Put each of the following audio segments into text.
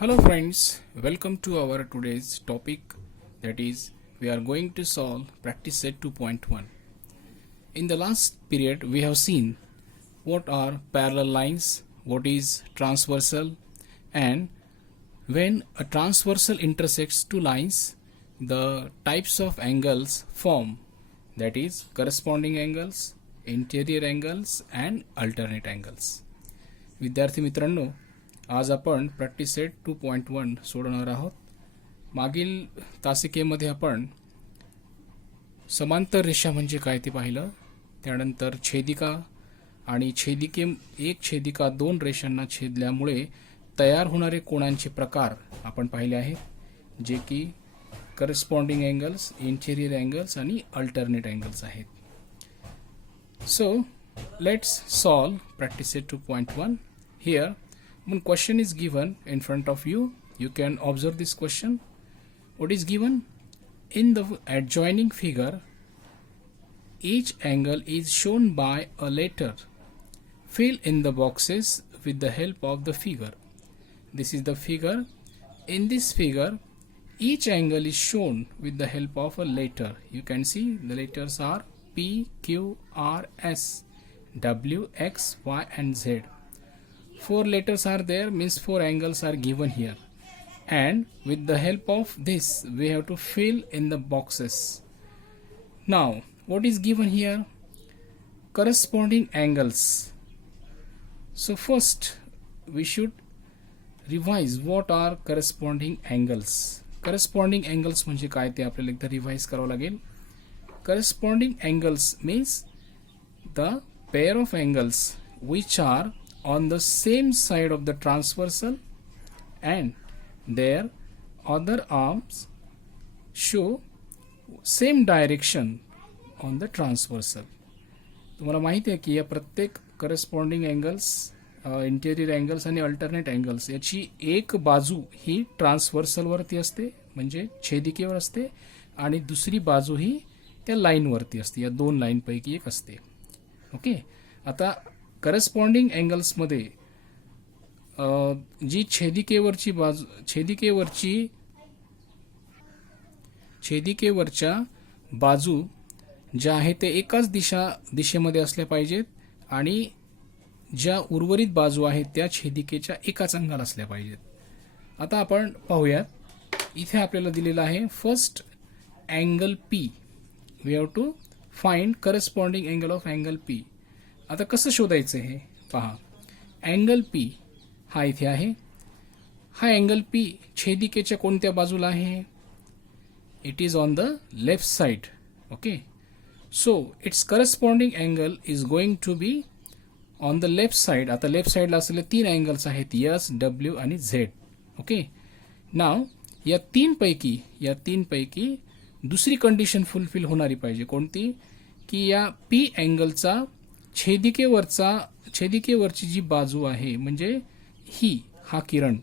Hello friends, welcome to our today's topic, that is we are going to solve practice set 2.1. In the last period we have seen what are parallel lines, what is transversal, and when a transversal intersects two lines the types of angles form, that is corresponding angles, interior angles and alternate angles. विद्यार्थी मित्रांनो, आज आपण practice set 2.1 सोडवणार आहोत. मागील तासिकेमध्ये आपण समांतर रेषा म्हणजे काय ते पाहिलं, त्यानंतर छेदिका आणि एक छेदिका दोन रेषांना छेदल्यामुळे तयार होणारे कोनांचे प्रकार आपण पाहिले आहेत, जे की करस्पॉन्डिंग अँगल्स, इंटेरियर अँगल्स आणि अल्टरनेट अँगल्स आहेत. So let's solve practice set 2.1. Here one question is given in front of you. You can observe this question. What is given? In the adjoining figure, each angle is shown by a letter. Fill in the boxes with the help of the figure. This is the figure. In this figure, each angle is shown with the help of a letter. You can see the letters are P, Q, R, S, W, X, Y and Z. Four letters are there, means four angles are given here, and with the help of this we have to fill in the boxes. Now what is given here? Corresponding angles. So first we should revise what are corresponding angles. Corresponding angles म्हणजे काय ते आपल्याला एकदा रिवाइज करावं लागेल. Corresponding angles means the pair of angles which are on the same side of the transversal and their other arms show same direction on the transversal. तुम्हाला माहिती आहे की या प्रत्येक करस्पॉन्डिंग अँगल्स, इंटेरियर अँगल्स आणि अल्टरनेट अँगल्स याची एक बाजू ही ट्रान्सव्हर्सलवरती असते, म्हणजे छेदिकेवर असते, आणि दुसरी बाजू ही त्या लाईनवरती असते. या दोन लाईनपैकी एक असते. ओके, आता करस्पॉन्डिंग अँगल्समध्ये जी छेदिकेवरच्या बाजू ज्या आहेत ते एकाच दिशेमध्ये असल्या पाहिजेत, आणि ज्या उर्वरित बाजू आहेत त्या छेदिकेच्या एकाच अंगाला असल्या पाहिजेत. आता आपण पाहूयात. इथे आपल्याला दिलेलं आहे first angle P. We have to find corresponding angle of angle P. आता कसं शोधायचं हे पहा. अँगल पी हा इथे आहे. हा अँगल पी छेदिकेच्या कोणत्या बाजूला आहे? It is on the left side. Okay, so it's corresponding angle is going to be on the left side. आता लेफ्ट साइडला असलेले तीन अँगल्स आहेत, एस, डब्ल्यू आणि झेड. ओके, नाव या तीनपैकी दुसरी कंडिशन फुलफिल होणारी पाहिजे. कोणती? की या पी अँगलचा छेदिकेवरची जी बाजू आहे, म्हणजे हा किरण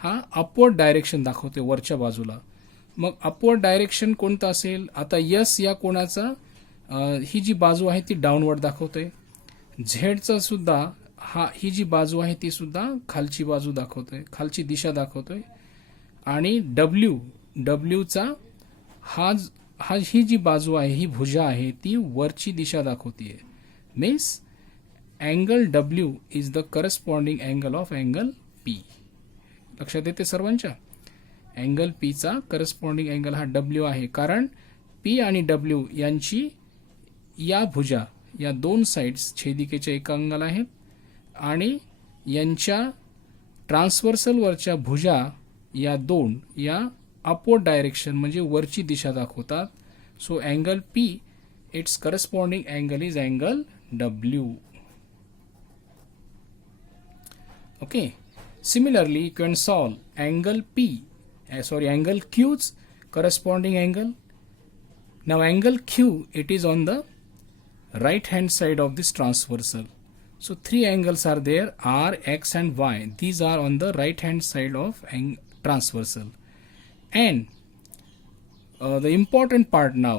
हा अपवर्ड डायरेक्शन दाखवते वरच्या बाजूला. मग अपवर्ड डायरेक्शन कोणतं असेल? आता यस या कोणाचा ही जी बाजू आहे ती डाऊनवर्ड दाखवते. झेडचा सुद्धा ही जी बाजू आहे ती सुद्धा खालची बाजू दाखवते, खालची दिशा दाखवतोय. आणि डब्ल्यूचा ही जी बाजू आहे, ही भुजा आहे, ती वरची दिशा दाखवतीये. Means angle W is the corresponding angle of angle P. लक्षात येते सर्वांच्या? अँगल पीचा करस्पॉन्डिंग अँगल हा डब्ल्यू आहे, कारण पी आणि डब्ल्यू यांची या भुजा, या दोन साइड्स छेदिकेच्या एका अंगाला आहेत, आणि यांच्या ट्रान्सव्हर्सलवरच्या भुजा या दोन या अपवर्ड डायरेक्शन म्हणजे वरची दिशा दाखवतात. So angle P, it's corresponding angle is angle W. Okay, similarly you can solve angle Q's corresponding angle. Now angle Q, it is on the right hand side of this transversal. So three angles are there, R, X and Y. These are on the right hand side of transversal. And the important part now,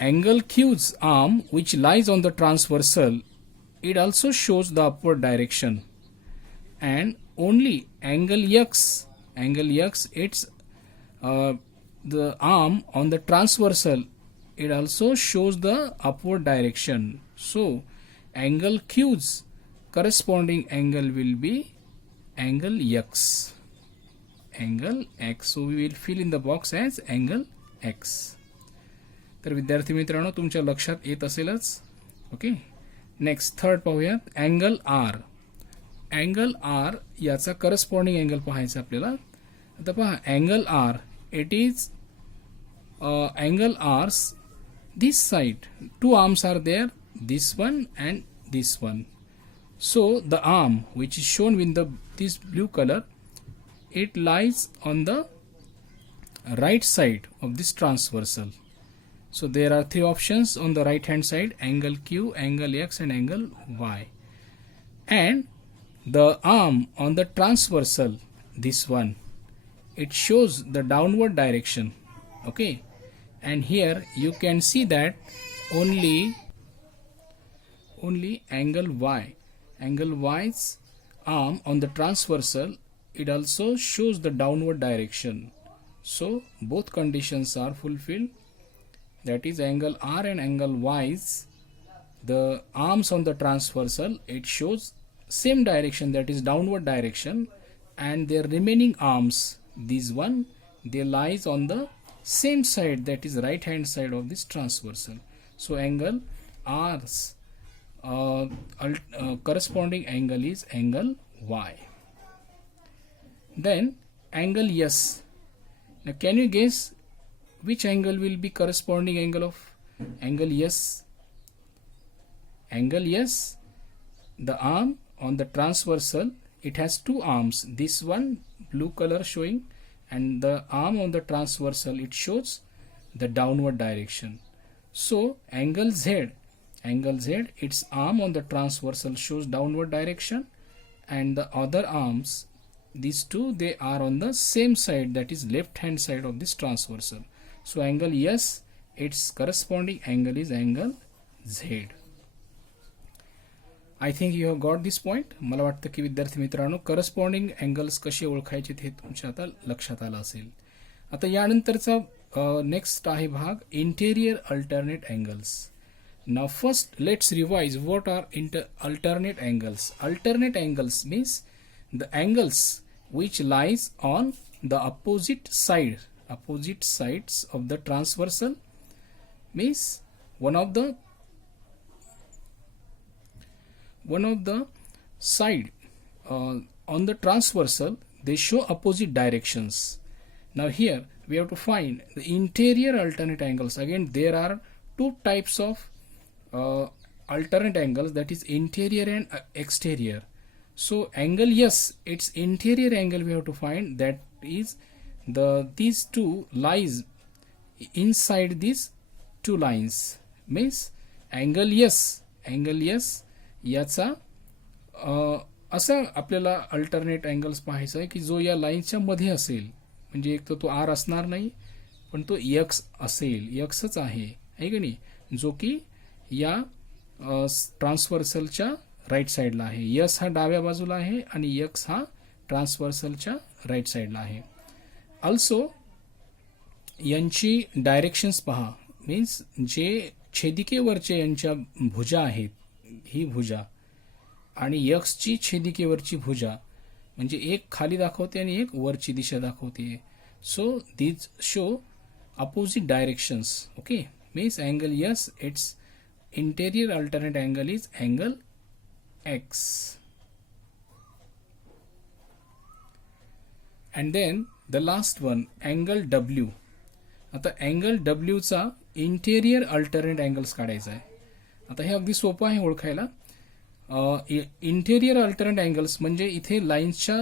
angle Q's arm which lies on the transversal, it also shows the upward direction, and only angle X angle x, it's the arm on the transversal, it also shows the upward direction. So angle Q's corresponding angle will be angle x. Angle x. So we will fill in the box as angle x. तर विद्यार्थी मित्रांनो तुमच्या लक्षात येत असेलच. Okay. Next third पाहूयात angle R. Angle R याचा corresponding angle पाहायचा आपल्याला. आता पहा angle R, it is angle R's this side, two arms are there, this one and this one. So the arm which is shown with this blue color, it lies on the right side of this transversal. So there are three options on the right hand side: angle Q, angle X and angle Y. And the arm on the transversal, this one, it shows the downward direction. Okay. And here you can see that only angle Y, angle Y's arm on the transversal, it also shows the downward direction. So both conditions are fulfilled. That is angle R and angle Y's, the arms on the transversal, it shows same direction, that is downward direction, and their remaining arms, these one, they lies on the same side, that is right hand side of this transversal. So angle R's corresponding angle is angle Y. Then angle S. Now can you guess which angle will be corresponding angle of angle S? Angle S, the arm on the transversal, it has two arms. This one blue color showing, and the arm on the transversal, it shows the downward direction. So angle Z, its arm on the transversal shows downward direction, and the other arms, these two, they are on the same side, that is left hand side of this transversal. So angle S, its corresponding angle is angle Z. I think you have got this point. मला वाटतं की विद्यार्थी मित्रांनो corresponding angles कसे ओळखायचे हे तुमच्या आता लक्षात आलं असेल. आता यानंतरचा नेक्स्ट आहे भाग interior alternate angles. Now first let's revise what are alternate angles. Alternate angles means the angles which lies on the opposite sides of the transversal. Means one of the side on the transversal, they show opposite directions. Now here we have to find the interior alternate angles. Again there are two types of alternate angles, that is interior and exterior. So angle yes, its interior angle we have to find, that is these two lies inside these two lines. Means angle yes याचा असा आपल्याला alternate angles पाहायचा आहे की जो या लाईनच्या मध्ये असेल. म्हणजे एक तर तो आर असणार नाही, पण तो यक्स असेल, यक्सच आहे की नाही, जो की या ट्रान्सव्हर्सलच्या राईट साईडला आहे. यस हा डाव्या बाजूला आहे आणि यक्स हा ट्रान्सव्हर्सलच्या राईट साईडला आहे. ऑल्सो यांची डायरेक्शन्स पहा. मीन्स जे छेदिकेवरचे यांच्या भुजा आहेत, ही भुजा आणि यक्सची छेदिकेवरची भुजा, म्हणजे एक खाली दाखवते आणि एक वरची दिशा दाखवते. So these show opposite directions. Okay. Means angle S, it's interior alternate angle is angle X. And then the last one angle W. आता अँगल डब्ल्यूचा इंटेरियर अल्टरनेट अँगल्स काढायचा आहे. आता हे अगदी सोपं आहे ओळखायला. इंटेरियर अल्टरनेट अँगल्स म्हणजे इथे लाईन्सच्या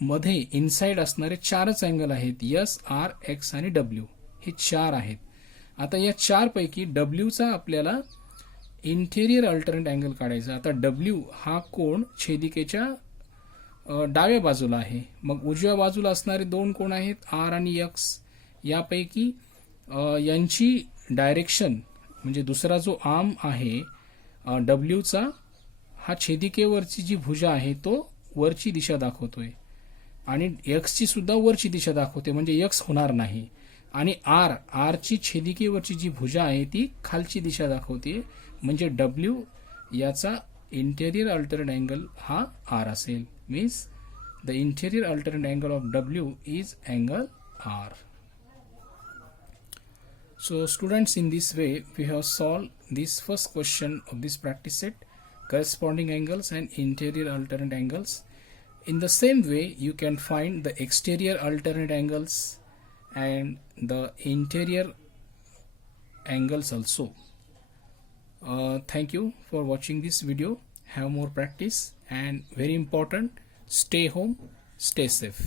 मध्ये इनसाइड असणारे चारच अँगल आहेत. यस, आर, एक्स आणि डब्ल्यू, हे चार आहेत. आता या चार पैकी डब्ल्यूचा आपल्याला इंटेरियर अल्टरनेट अँगल काढायचा. आता डब्ल्यू हा कोण छेदिकेच्या डाव्या बाजूला आहे. मग उजव्या बाजूला असणारे दोन कोण आहेत, आर आणि एक्स. यापैकी यांची डायरेक्शन म्हणजे दुसरा जो आर्म आहे डब्ल्यूचा, हा छेदिकेवरची जी भुजा आहे तो वरची दिशा दाखवतोय. आणि एक्सची सुद्धा वरची दिशा दाखवते, म्हणजे एक्स होणार नाही. आणि आरची छेदिकेवरची जी भुजा आहे ती खालची दिशा दाखवते, म्हणजे डब्ल्यू याचा इंटेरियर अल्टरनेट अँगल हा आर असेल. Means the interior alternate angle of W is angle R. So students, in this way we have solved this first question of this practice set, corresponding angles and interior alternate angles. In the same way you can find the exterior alternate angles and the interior angles also. Thank you for watching this video. Have more practice, and very important, stay home, stay safe.